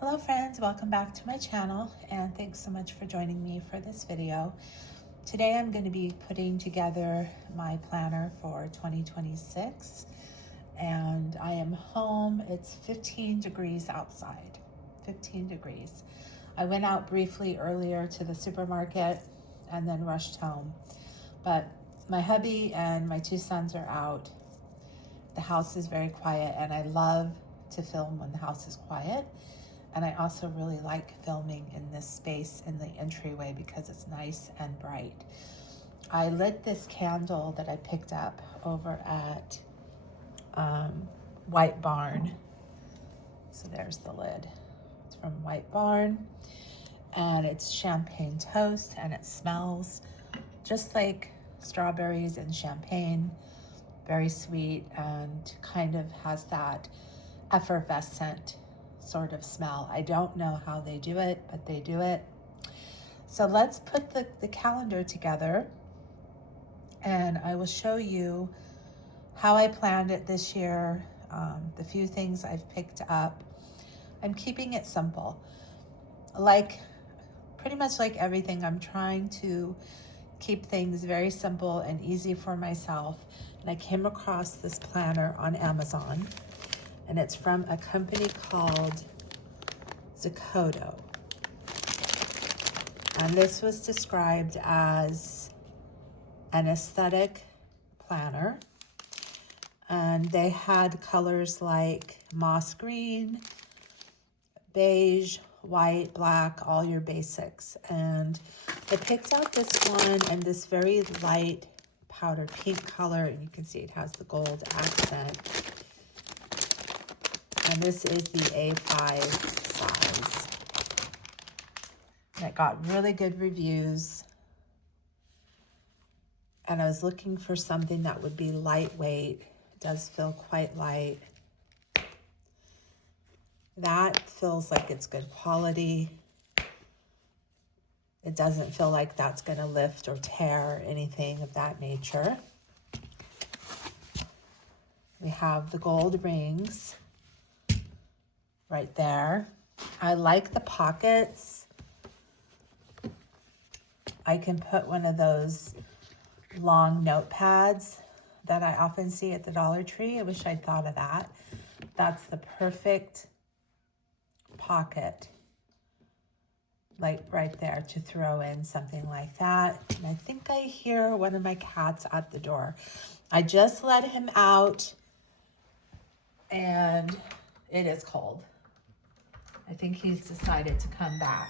Hello friends, welcome back to my channel and thanks so much for joining me for this video. Today I'm going to be putting together my planner for 2026 and I am home. It's 15 degrees outside, 15 degrees. I went out briefly earlier to the supermarket and then rushed home, but my hubby and my two sons are out. The house is very quiet and I love to film when the house is quiet. And I also really like filming in this space in the entryway because it's nice and bright. I lit this candle that I picked up over at White Barn. So there's the lid. It's from White Barn and it's champagne toast and it smells just like strawberries and champagne. Very sweet and kind of has that effervescent sort of smell. I don't know how they do it, but they do it. So let's put the calendar together and I will show you how I planned it this year, the few things I've picked up. I'm keeping it simple. Pretty much like everything, I'm trying to keep things very simple and easy for myself. And I came across this planner on Amazon and it's from a company called Zakodo. And this was described as an aesthetic planner. And they had colors like moss green, beige, white, black, all your basics. And I picked out this one and this very light powder pink color. And you can see it has the gold accent. And this is the A5 size. And it got really good reviews. And I was looking for something that would be lightweight. It does feel quite light. That feels like it's good quality. It doesn't feel like that's going to lift or tear or anything of that nature. We have the gold rings right there. I like the pockets. I can put one of those long notepads that I often see at the Dollar Tree. I wish I'd thought of that. That's the perfect pocket, like right there, to throw in something like that. And I think I hear one of my cats at the door. I just let him out and it is cold. I think he's decided to come back.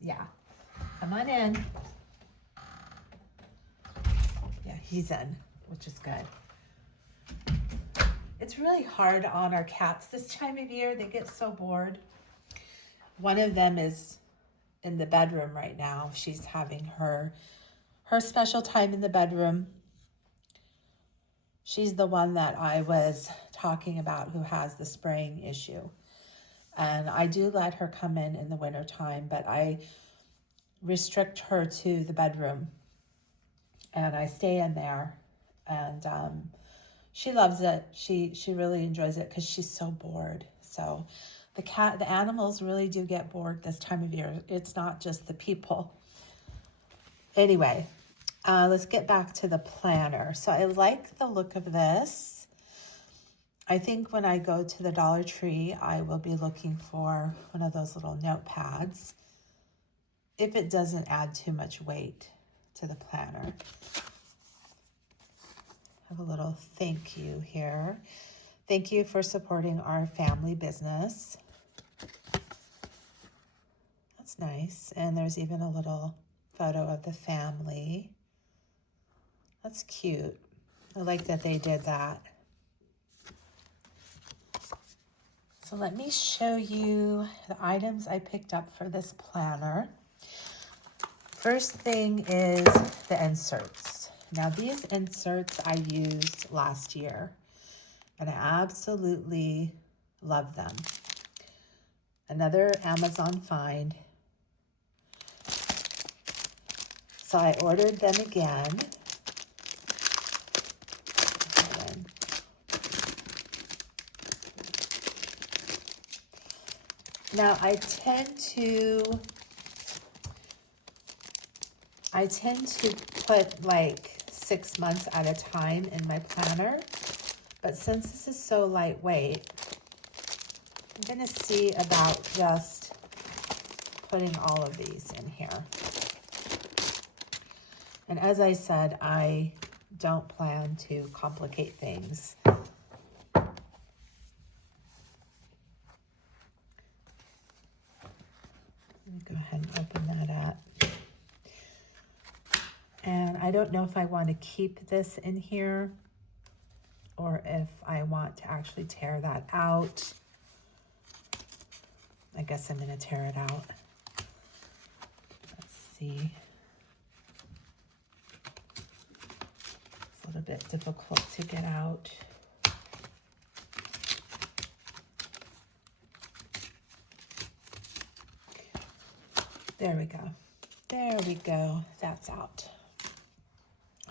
Yeah, come on in. Yeah, he's in, which is good. It's really hard on our cats this time of year. They get so bored. One of them is in the bedroom right now. She's having her special time in the bedroom. She's the one that I was talking about who has the spraying issue. And I do let her come in the wintertime, but I restrict her to the bedroom. And I stay in there. And she loves it. She really enjoys it because she's so bored. So the animals really do get bored this time of year. It's not just the people. Anyway, let's get back to the planner. So I like the look of this. I think when I go to the Dollar Tree, I will be looking for one of those little notepads if it doesn't add too much weight to the planner. Have a little thank you here. Thank you for supporting our family business. That's nice. And there's even a little photo of the family. That's cute. I like that they did that. So let me show you the items I picked up for this planner. First thing is the inserts. Now these inserts I used last year and I absolutely love them. Another Amazon find. So I ordered them again. Now I tend to put like 6 months at a time in my planner, but since this is so lightweight, I'm gonna see about just putting all of these in here. And as I said, I don't plan to complicate things. Let me go ahead and open that up. And I don't know if I want to keep this in here or if I want to actually tear that out. I guess I'm going to tear it out. Let's see. It's a little bit difficult to get out. There we go. There we go. That's out.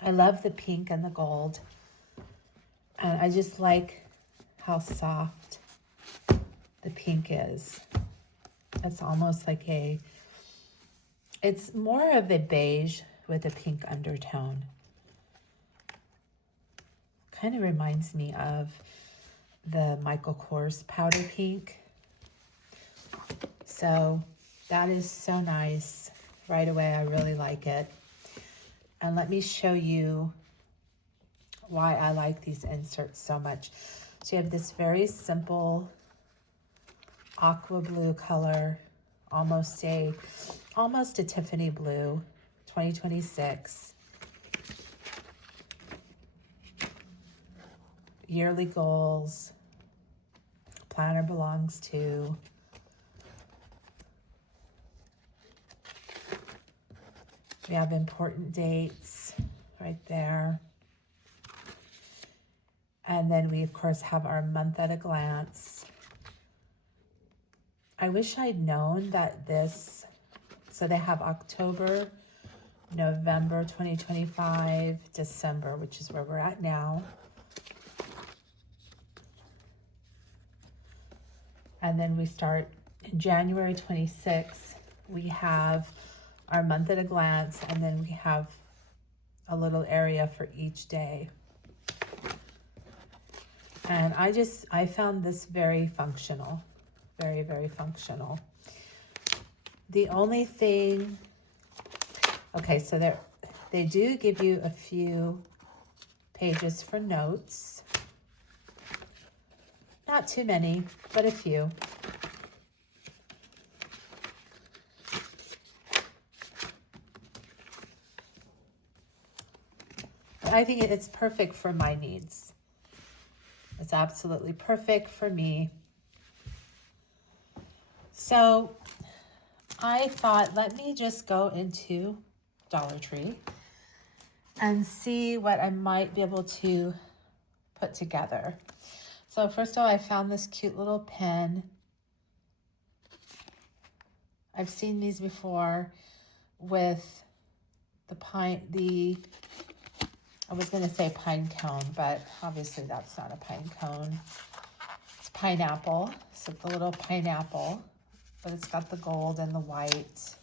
I love the pink and the gold. And I just like how soft the pink is. It's almost like it's more of a beige with a pink undertone. Kind of reminds me of the Michael Kors powder pink. So that is so nice. Right away, I really like it. And let me show you why I like these inserts so much. So you have this very simple aqua blue color, almost a Tiffany blue, 2026. Yearly goals, planner belongs to. We have important dates right there. And then we, of course, have our month at a glance. I wish I'd known that this, so they have October, November 2025, December, which is where we're at now. And then we start in January 26th. We have our month at a glance, and then we have a little area for each day. And I found this very functional, very, very functional. The only thing, okay, so they do give you a few pages for notes. Not too many, but a few. I think it's perfect for my needs. It's absolutely perfect for me. So I thought, let me just go into Dollar Tree and see what I might be able to put together. So first of all, I found this cute little pen. I've seen these before with I was going to say pine cone, but obviously that's not a pine cone. It's pineapple. So the little pineapple, but it's got the gold and the white.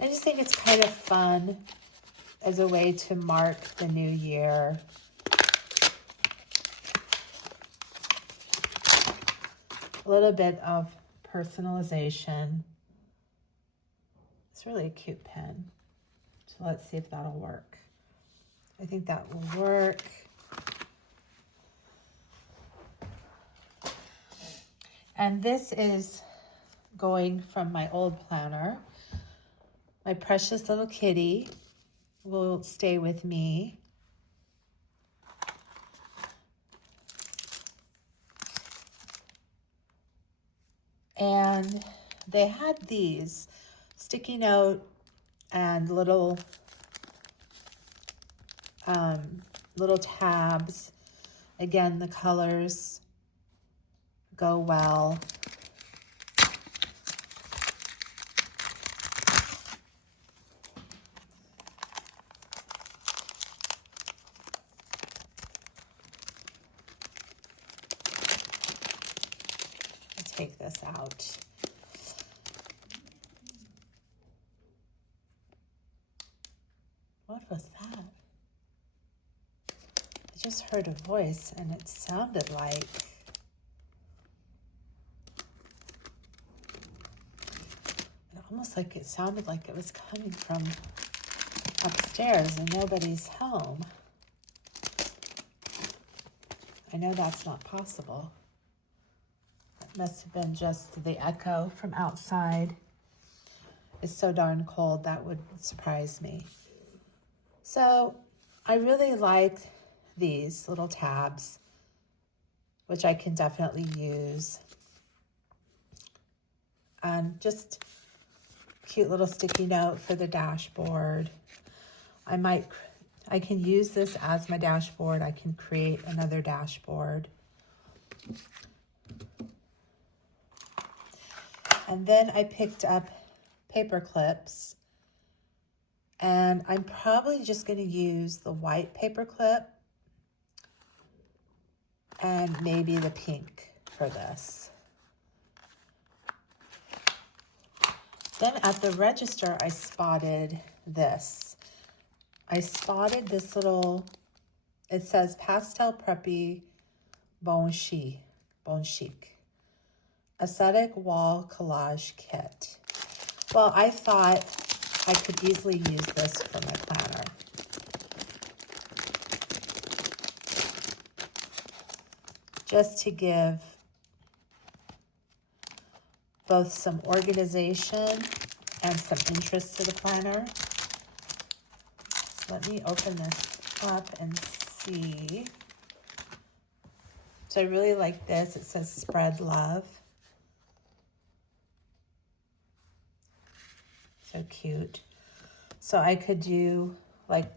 I just think it's kind of fun as a way to mark the new year. A little bit of personalization. It's really a cute pen. So let's see if that'll work. I think that will work. And this is going from my old planner. My precious little kitty will stay with me. And they had these sticky note and little tabs. Again, the colors go well. take this out. What was that? I just heard a voice and it sounded like almost like it sounded like it was coming from upstairs and nobody's home. I know that's not possible. It must have been just the echo from outside. It's so darn cold, that would surprise me. So I really like these little tabs, which I can definitely use. And just cute little sticky note for the dashboard. I can use this as my dashboard. I can create another dashboard. And then I picked up paper clips, and I'm probably just going to use the white paper clip and maybe the pink for this. Then at the register, I spotted this. I spotted this little, it says Pastel Preppy Bon Chic, Aesthetic Wall Collage Kit. Well, I thought I could easily use this for my planner. Just to give both some organization and some interest to the planner. So let me open this up and see. So I really like this. It says Spread Love. So cute. So I could do like,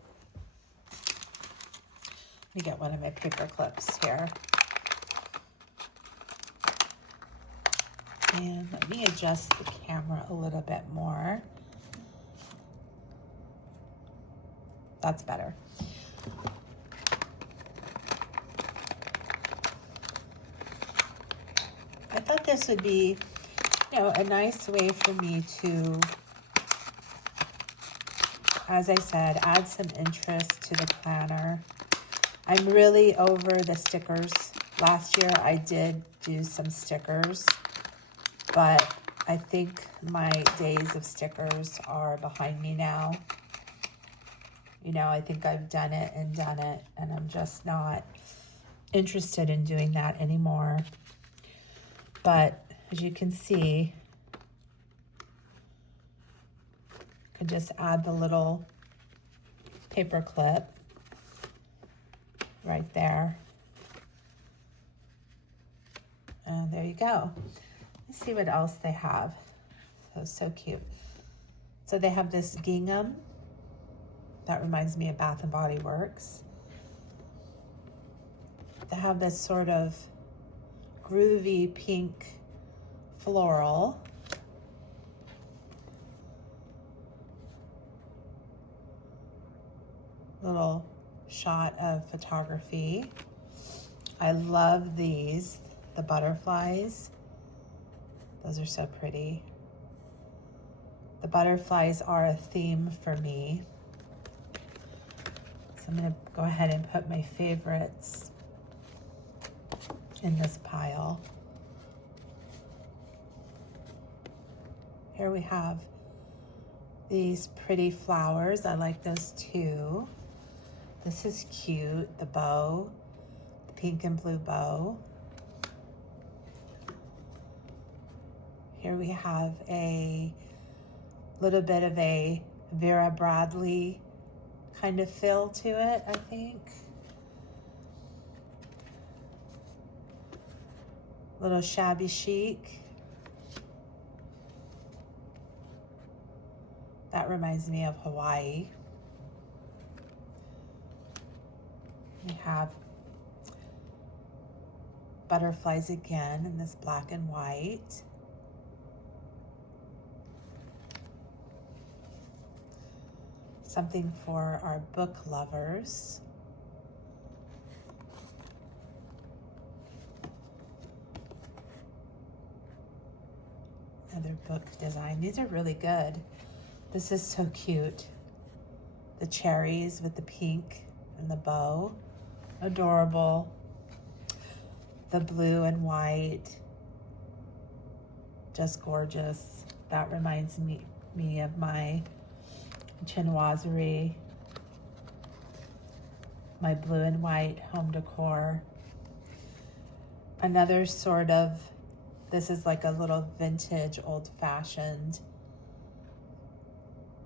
let me get one of my paper clips here. And let me adjust the camera a little bit more. That's better. I thought this would be, a nice way for me to, as I said, add some interest to the planner. I'm really over the stickers. Last year I did do some stickers, but I think my days of stickers are behind me now. I think I've done it, and I'm just not interested in doing that anymore. But as you can see, I can just add the little paper clip right there. And there you go. Let's see what else they have. So cute. So they have this gingham. That reminds me of Bath and Body Works. They have this sort of groovy pink floral. Little shot of photography. I love these, the butterflies. Those are so pretty. The butterflies are a theme for me. So I'm going to go ahead and put my favorites in this pile. Here we have these pretty flowers. I like those too. This is cute, the bow, the pink and blue bow. Here we have a little bit of a Vera Bradley kind of feel to it, I think. Little shabby chic. That reminds me of Hawaii. We have butterflies again in this black and white. Something for our book lovers. Another book design. These are really good. This is so cute. The cherries with the pink and the bow. Adorable. The blue and white. Just gorgeous. That reminds me of my chinoiserie. My blue and white home decor. Another sort of, this is like a little vintage, old-fashioned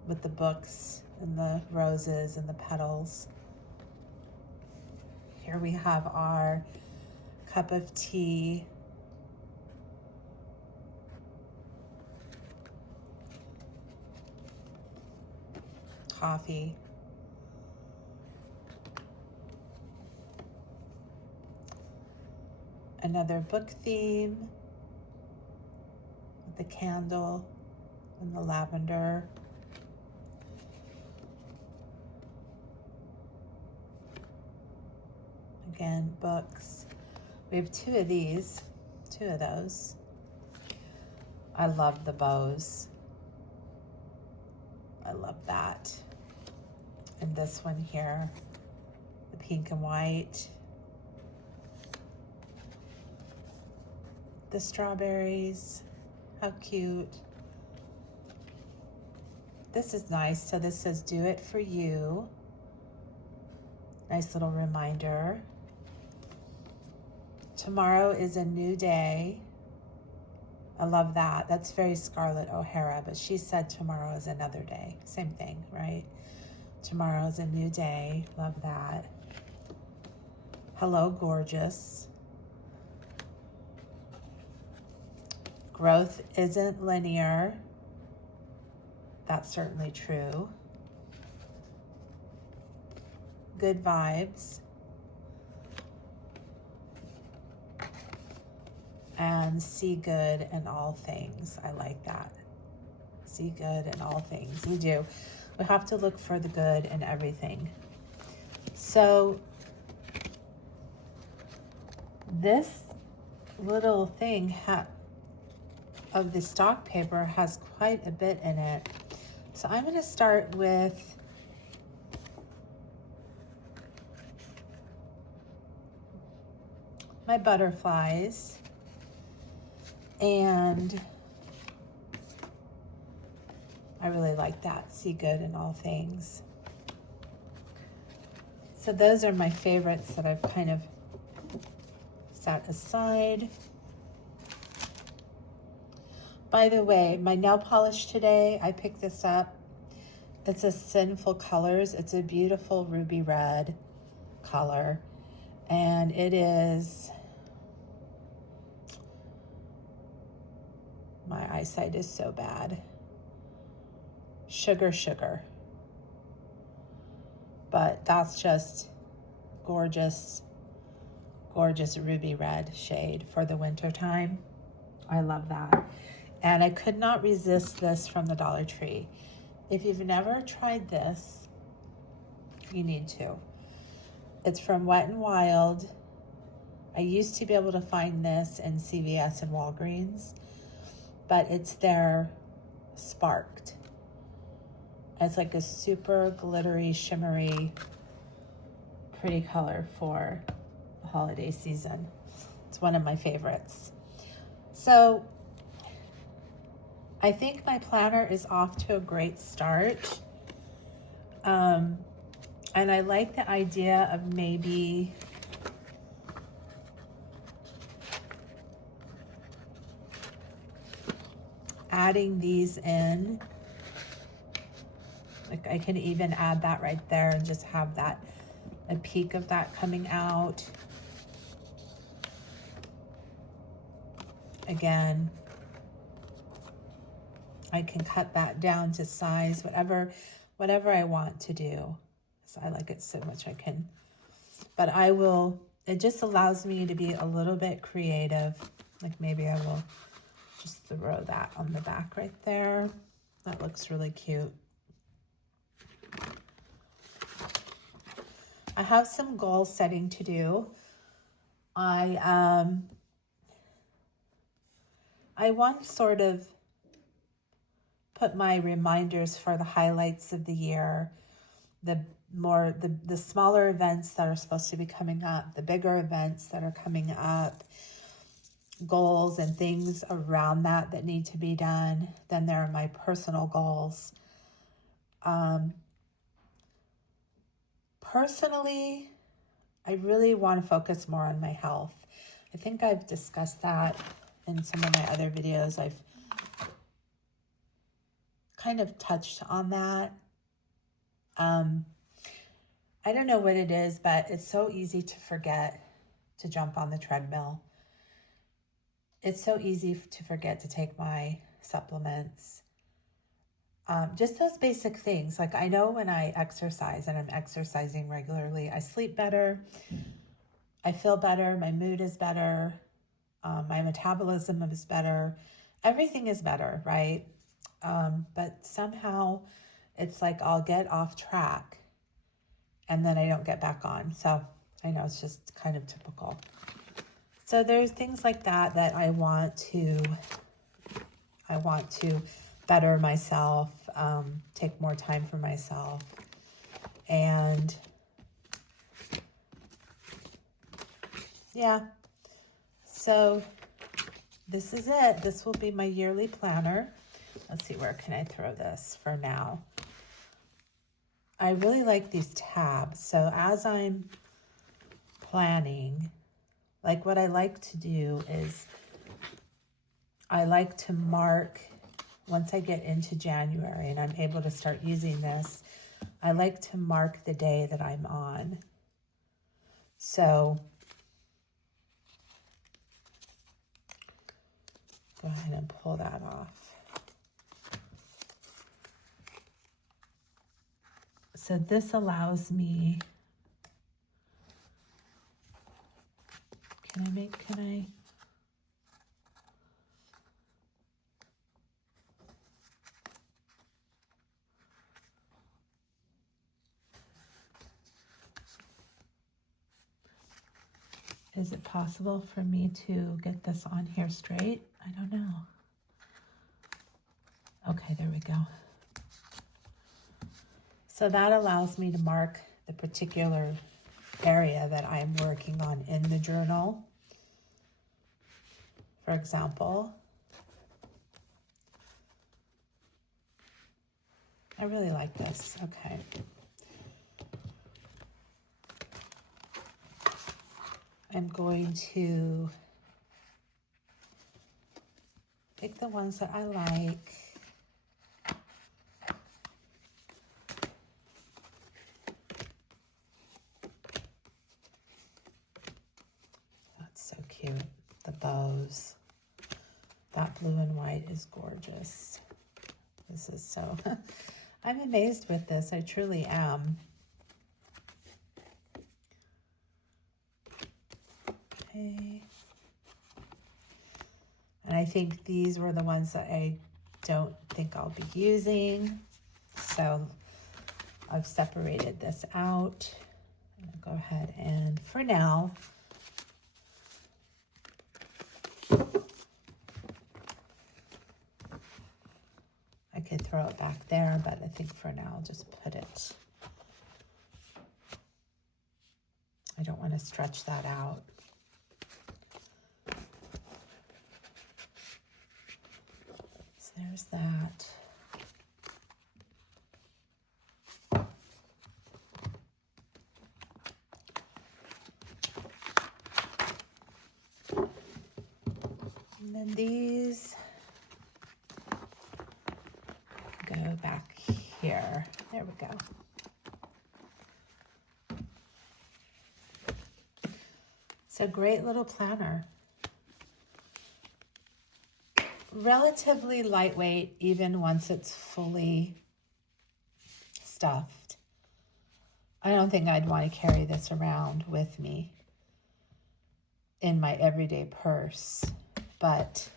with the books and the roses and the petals. Here we have our cup of tea. Coffee. Another book theme with the candle and the lavender. Again, books. We have two of those. I love the bows. I love that. And this one here, the pink and white. The strawberries, how cute. This is nice. So this says, do it for you. Nice little reminder. Tomorrow is a new day. I love that. That's very Scarlett O'Hara, but she said tomorrow is another day. Same thing, right? Tomorrow is a new day. Love that. Hello, gorgeous. Growth isn't linear. That's certainly true. Good vibes. And see good in all things. I like that. See good in all things. We do. We have to look for the good in everything. So this little thing of the stock paper has quite a bit in it. So I'm going to start with my butterflies. And I really like that. See good in all things. So those are my favorites that I've kind of set aside. By the way, my nail polish today, I picked this up. It's a Sinful Colors. It's a beautiful ruby red color. And it is, my eyesight is so bad. Sugar. But that's just gorgeous, gorgeous ruby red shade for the winter time. I love that. And I could not resist this from the Dollar Tree. If you've never tried this, you need to. It's from Wet n Wild. I used to be able to find this in CVS and Walgreens, but it's their Sparked. It's like a super glittery, shimmery, pretty color for the holiday season. It's one of my favorites. So I think my planner is off to a great start. And I like the idea of maybe adding these in. Like I can even add that right there and just have that, a peek of that coming out. Again, I can cut that down to size, whatever I want to do. So I like it so much I can, but I will, it just allows me to be a little bit creative. Like maybe I will just throw that on the back right there. That looks really cute. I have some goal setting to do. I want sort of put my reminders for the highlights of the year, the smaller events that are supposed to be coming up, the bigger events that are coming up, goals and things around that need to be done. Then there are my personal goals. Personally, I really want to focus more on my health. I think I've discussed that in some of my other videos. I've kind of touched on that. I don't know what it is, but it's so easy to forget to jump on the treadmill. It's so easy to forget to take my supplements. Just those basic things. Like, I know when I exercise, and I'm exercising regularly, I sleep better, I feel better, my mood is better, my metabolism is better, everything is better, right? But somehow it's like I'll get off track and then I don't get back on. So I know it's just kind of typical. So there's things like that I want to better myself, take more time for myself. And yeah, so this is it. This will be my yearly planner. Let's see, where can I throw this for now? I really like these tabs. So as I'm planning, like, what I like to do is I like to mark, once I get into January and I'm able to start using this, I like to mark the day that I'm on. So go ahead and pull that off. So this allows me, can I? Is it possible for me to get this on here straight? I don't know. Okay, there we go. So that allows me to mark the particular area that I'm working on in the journal. For example, I really like this. Okay. I'm going to pick the ones that I like. That's so cute. The bows. That blue and white is gorgeous. This is so, I'm amazed with this. I truly am. Okay. And I think these were the ones that I don't think I'll be using. So I've separated this out. I'll go ahead and, for now, I could throw it back there, but I think for now I'll just put it. I don't want to stretch that out. So there's that. And then these go back here. There we go. So great little planner. Relatively lightweight, even once it's fully stuffed. I don't think I'd want to carry this around with me in my everyday purse, but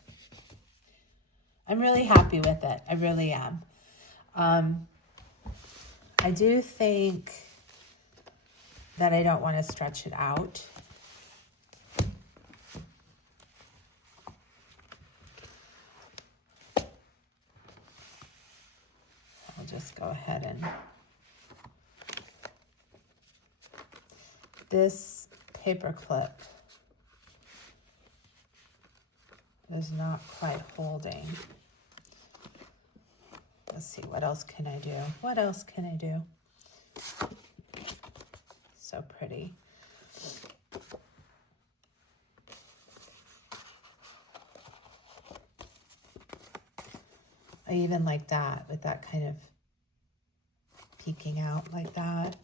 I'm really happy with it. I really am. I do think that I don't want to stretch it out. just go ahead and... This paper clip is not quite holding. Let's see, what else can I do? What else can I do? So pretty. I even like that, with that kind of peeking out like that.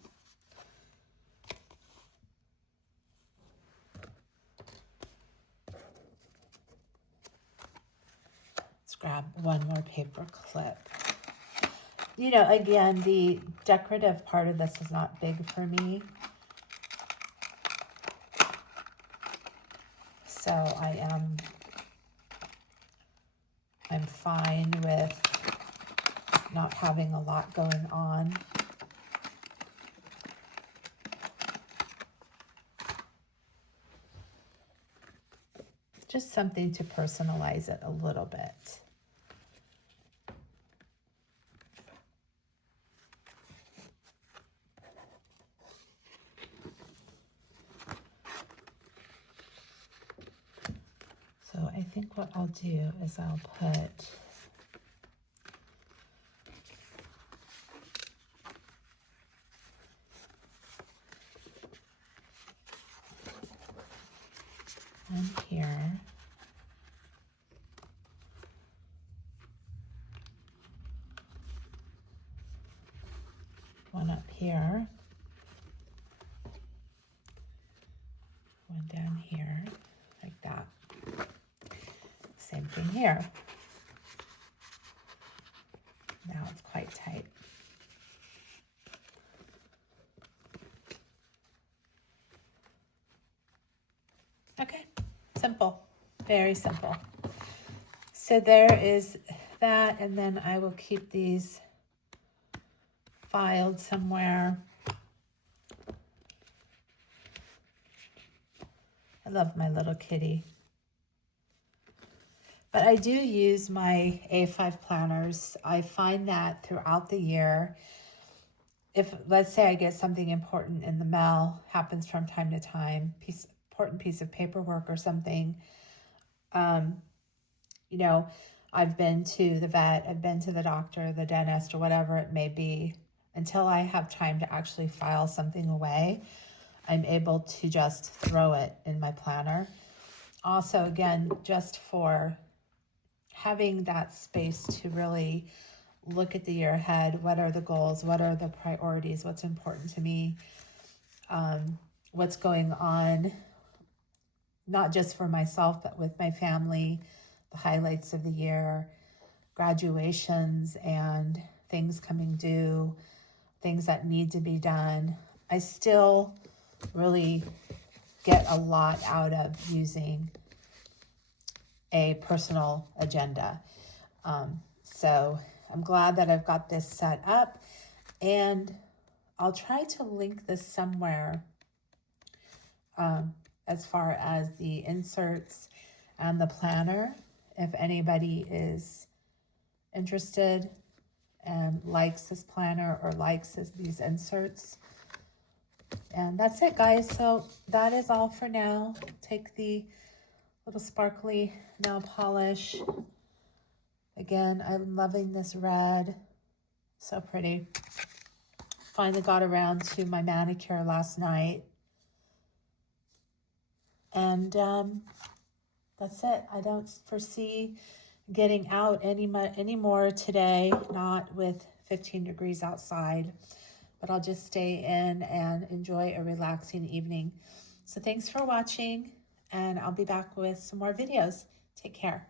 Let's grab one more paper clip. You know, again, the decorative part of this is not big for me. So I'm fine with not having a lot going on. Just something to personalize it a little bit. So I think what I'll do is I'll put one here, one up here, one down here, like that. Same thing here. Now it's quite tight. Okay, simple, very simple. So there is that, and then I will keep these filed somewhere. I love my little kitty. But I do use my A5 planners. I find that throughout the year, if let's say I get something important in the mail, happens from time to time, important piece of paperwork or something, you know, I've been to the vet, I've been to the doctor, the dentist, or whatever it may be, until I have time to actually file something away, I'm able to just throw it in my planner. Also, again, just for having that space to really look at the year ahead. What are the goals? What are the priorities? What's important to me? What's going on, not just for myself, but with my family, the highlights of the year, graduations and things coming due, things that need to be done. I still really get a lot out of using a personal agenda. So I'm glad that I've got this set up, and I'll try to link this somewhere as far as the inserts and the planner, if anybody is interested and likes this planner or likes these inserts. And that's it, guys. So that is all for now. Take the little sparkly nail polish. Again, I'm loving this red. So pretty. Finally got around to my manicure last night. And that's it. I don't foresee getting out any more today, not with 15 degrees outside. But I'll just stay in and enjoy a relaxing evening. So thanks for watching, and I'll be back with some more videos. Take care.